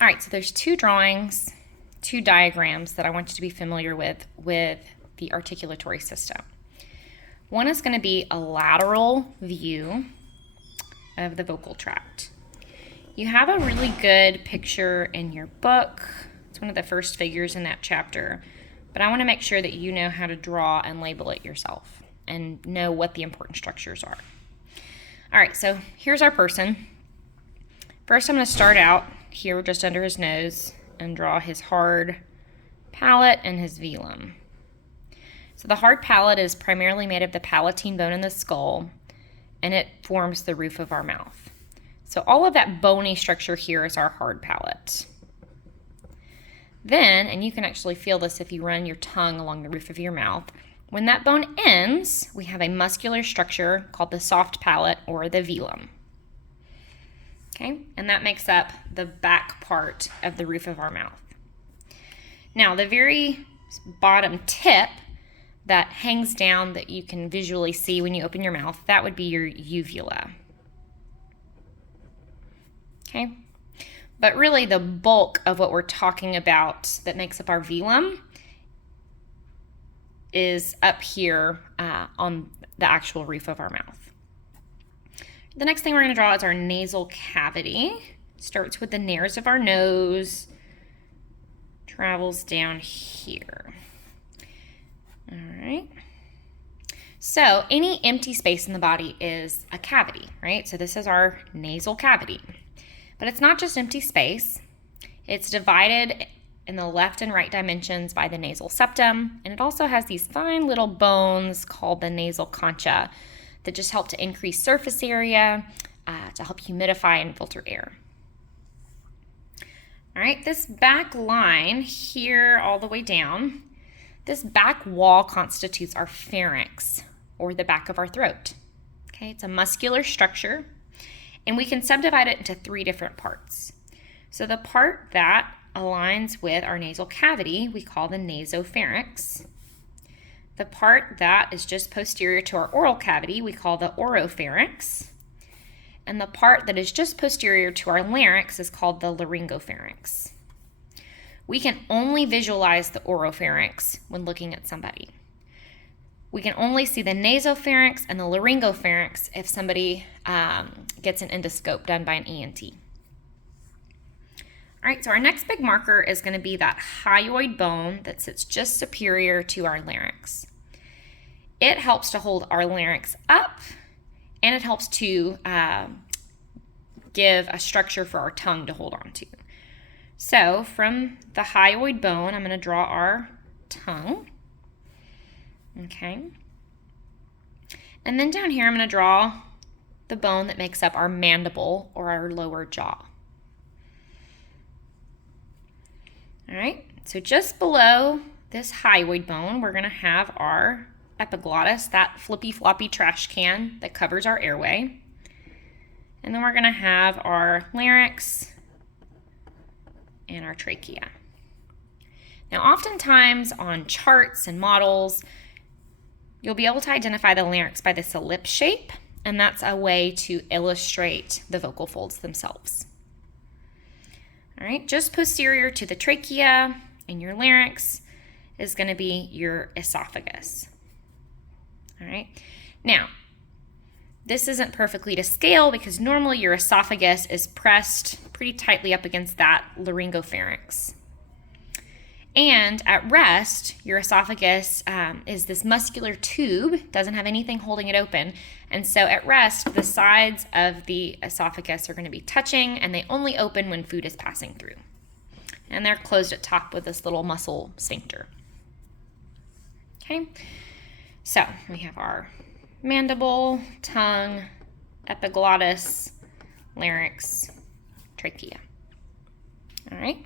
All right, so there's two drawings, two diagrams that I want you to be familiar with the articulatory system. One is going to be a lateral view of the vocal tract. You have a really good picture in your book. It's one of the first figures in that chapter, but I want to make sure that you know how to draw and label it yourself and know what the important structures are. All right, so here's our person. First, I'm going to start out here just under his nose and draw his hard palate and his velum. So the hard palate is primarily made of the palatine bone in the skull, and it forms the roof of our mouth. So all of that bony structure here is our hard palate. Then, and you can actually feel this if you run your tongue along the roof of your mouth, when that bone ends, we have a muscular structure called the soft palate or the velum. Okay, and that makes up the back part of the roof of our mouth. Now, the very bottom tip that hangs down that you can visually see when you open your mouth, that would be your uvula. Okay, but really the bulk of what we're talking about that makes up our velum is up here on the actual roof of our mouth. The next thing we're going to draw is our nasal cavity. Starts with the nares of our nose, travels down here. All right. So any empty space in the body is a cavity, right? So this is our nasal cavity. But it's not just empty space. It's divided in the left and right dimensions by the nasal septum, and it also has these fine little bones called the nasal concha that just help to increase surface area, to help humidify and filter air. All right, this back line here all the way down, this back wall constitutes our pharynx, or the back of our throat. Okay, it's a muscular structure, and we can subdivide it into three different parts. So the part that aligns with our nasal cavity, we call the nasopharynx. The part that is just posterior to our oral cavity, we call the oropharynx. And the part that is just posterior to our larynx is called the laryngopharynx. We can only visualize the oropharynx when looking at somebody. We can only see the nasopharynx and the laryngopharynx if somebody gets an endoscope done by an ENT. All right, so our next big marker is going to be that hyoid bone that sits just superior to our larynx. It helps to hold our larynx up, and it helps to give a structure for our tongue to hold on to. So from the hyoid bone, I'm going to draw our tongue. Okay. And then down here, I'm going to draw the bone that makes up our mandible or our lower jaw. All right, so just below this hyoid bone, we're going to have our epiglottis, that flippy floppy trash can that covers our airway. And then we're going to have our larynx and our trachea. Now, oftentimes on charts and models, you'll be able to identify the larynx by this ellipse shape, and that's a way to illustrate the vocal folds themselves. All right, just posterior to the trachea and your larynx is going to be your esophagus. All right, now, this isn't perfectly to scale because normally your esophagus is pressed pretty tightly up against that laryngopharynx. And at rest, your esophagus is this muscular tube, doesn't have anything holding it open. And so at rest, the sides of the esophagus are going to be touching, and they only open when food is passing through. And they're closed at top with this little muscle sphincter. Okay, so we have our mandible, tongue, epiglottis, larynx, trachea. All right.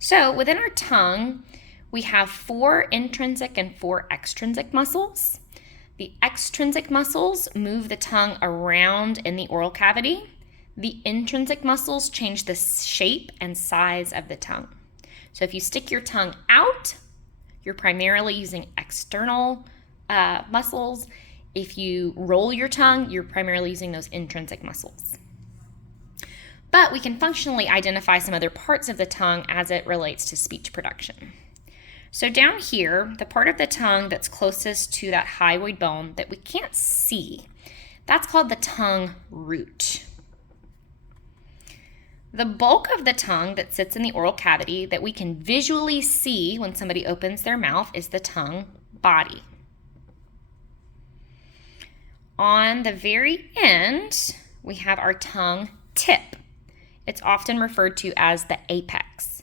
So within our tongue, we have 4 intrinsic and 4 extrinsic muscles. The extrinsic muscles move the tongue around in the oral cavity. The intrinsic muscles change the shape and size of the tongue. So if you stick your tongue out, you're primarily using external muscles. If you roll your tongue, you're primarily using those intrinsic muscles. but we can functionally identify some other parts of the tongue as it relates to speech production. So down here, the part of the tongue that's closest to that hyoid bone that we can't see, that's called the tongue root. The bulk of the tongue that sits in the oral cavity that we can visually see when somebody opens their mouth is the tongue body. On the very end, we have our tongue tip. It's often referred to as the apex.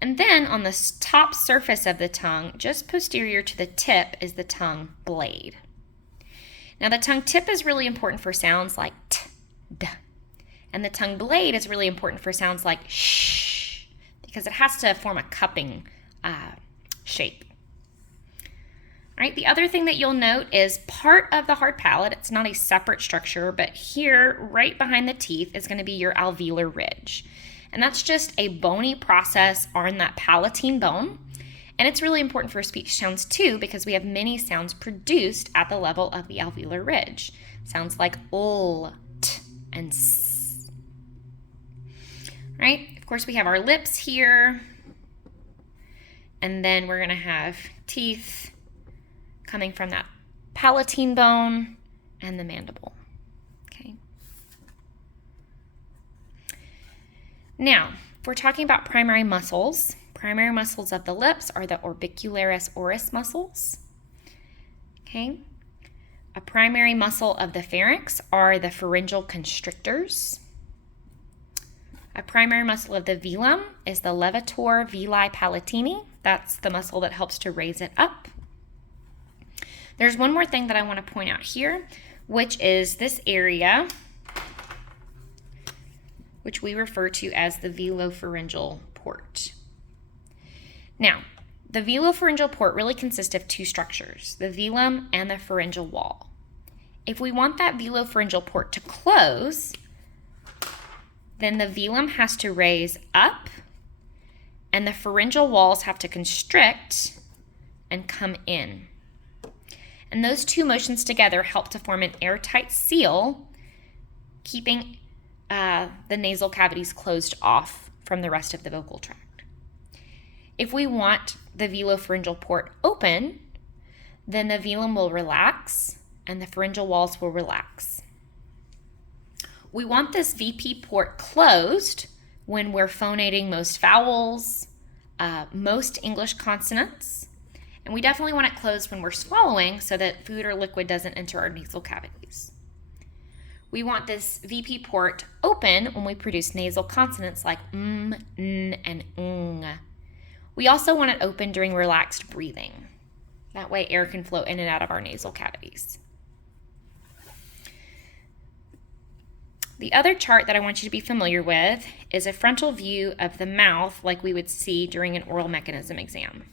And then on the top surface of the tongue, just posterior to the tip, is the tongue blade. Now the tongue tip is really important for sounds like t, d, and the tongue blade is really important for sounds like sh, because it has to form a cupping shape. All right, the other thing that you'll note is part of the hard palate, it's not a separate structure, but here, right behind the teeth, is going to be your alveolar ridge. And that's just a bony process on that palatine bone. And it's really important for speech sounds too, because we have many sounds produced at the level of the alveolar ridge. Sounds like l, t, and s. All right, of course we have our lips here. And then we're going to have teeth coming from that palatine bone and the mandible. Okay. Now, if we're talking about primary muscles of the lips are the orbicularis oris muscles. Okay. A primary muscle of the pharynx are the pharyngeal constrictors. A primary muscle of the velum is the levator veli palatini. That's the muscle that helps to raise it up. There's one more thing that I want to point out here, which is this area, which we refer to as the velopharyngeal port. Now, the velopharyngeal port really consists of two structures, the velum and the pharyngeal wall. If we want that velopharyngeal port to close, then the velum has to raise up and the pharyngeal walls have to constrict and come in. And those two motions together help to form an airtight seal, keeping the nasal cavities closed off from the rest of the vocal tract. If we want the velopharyngeal port open, then the velum will relax and the pharyngeal walls will relax. We want this VP port closed when we're phonating most vowels, most English consonants, and we definitely want it closed when we're swallowing so that food or liquid doesn't enter our nasal cavities. We want this VP port open when we produce nasal consonants like n, and ng. We also want it open during relaxed breathing. That way air can flow in and out of our nasal cavities. The other chart that I want you to be familiar with is a frontal view of the mouth like we would see during an oral mechanism exam.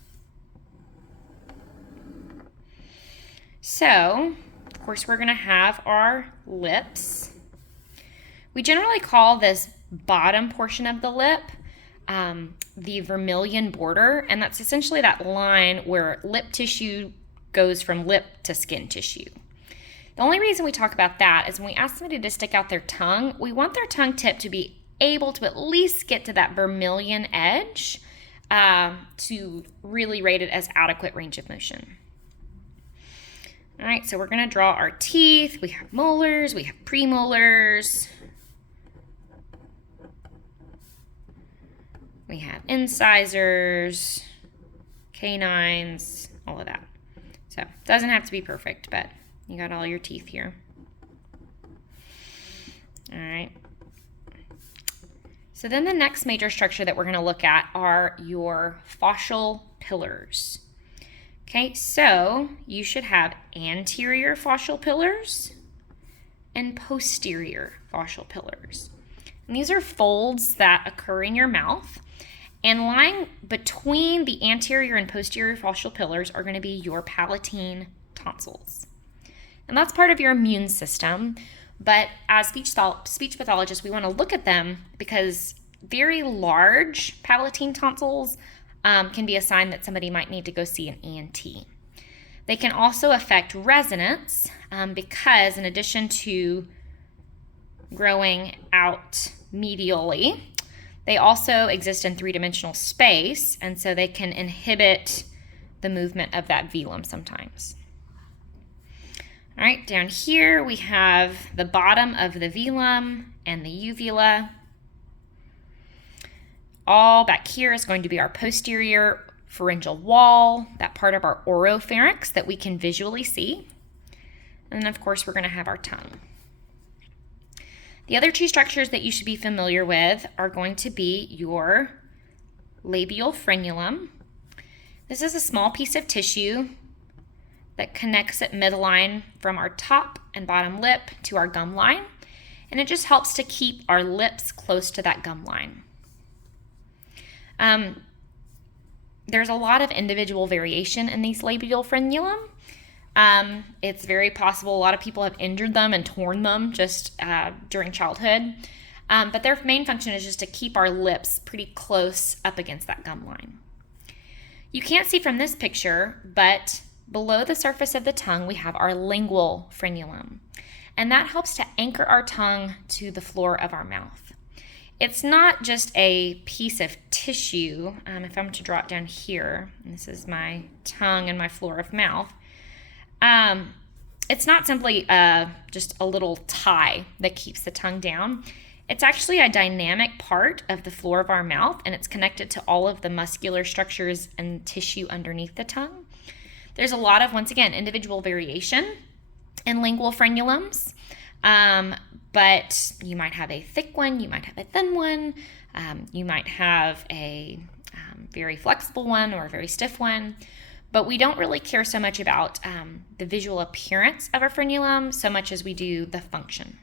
So, of course, we're going to have our lips. We generally call this bottom portion of the lip the vermilion border, and that's essentially that line where lip tissue goes from lip to skin tissue. The only reason we talk about that is when we ask somebody to stick out their tongue, we want their tongue tip to be able to at least get to that vermilion edge to really rate it as adequate range of motion. All right, so we're going to draw our teeth. We have molars, we have premolars. We have incisors, canines, all of that. So it doesn't have to be perfect, but you got all your teeth here. All right. So then the next major structure that we're going to look at are your fascial pillars. Okay, so you should have anterior fascial pillars and posterior fascial pillars. And these are folds that occur in your mouth, and lying between the anterior and posterior fascial pillars are going to be your palatine tonsils. And that's part of your immune system, but as speech pathologists, we want to look at them because very large palatine tonsils can be a sign that somebody might need to go see an ENT. They can also affect resonance because in addition to growing out medially. They also exist in three-dimensional space, and so they can inhibit the movement of that velum sometimes. All right, down here we have the bottom of the velum and the uvula. All back here is going to be our posterior pharyngeal wall, that part of our oropharynx that we can visually see. And then, of course, we're going to have our tongue. The other two structures that you should be familiar with are going to be your labial frenulum. This is a small piece of tissue that connects at midline from our top and bottom lip to our gum line, and it just helps to keep our lips close to that gum line. There's a lot of individual variation in these labial frenulum. It's very possible a lot of people have injured them and torn them just during childhood. But their main function is just to keep our lips pretty close up against that gum line. You can't see from this picture, but below the surface of the tongue, we have our lingual frenulum. And that helps to anchor our tongue to the floor of our mouth. It's not just a piece of tissue. If I'm to draw it down here, and this is my tongue and my floor of mouth, it's not simply just a little tie that keeps the tongue down. It's actually a dynamic part of the floor of our mouth, and it's connected to all of the muscular structures and tissue underneath the tongue. There's a lot of, once again, individual variation in lingual frenulums, but you might have a thick one, you might have a thin one, you might have a very flexible one or a very stiff one. But we don't really care so much about the visual appearance of a frenulum so much as we do the function.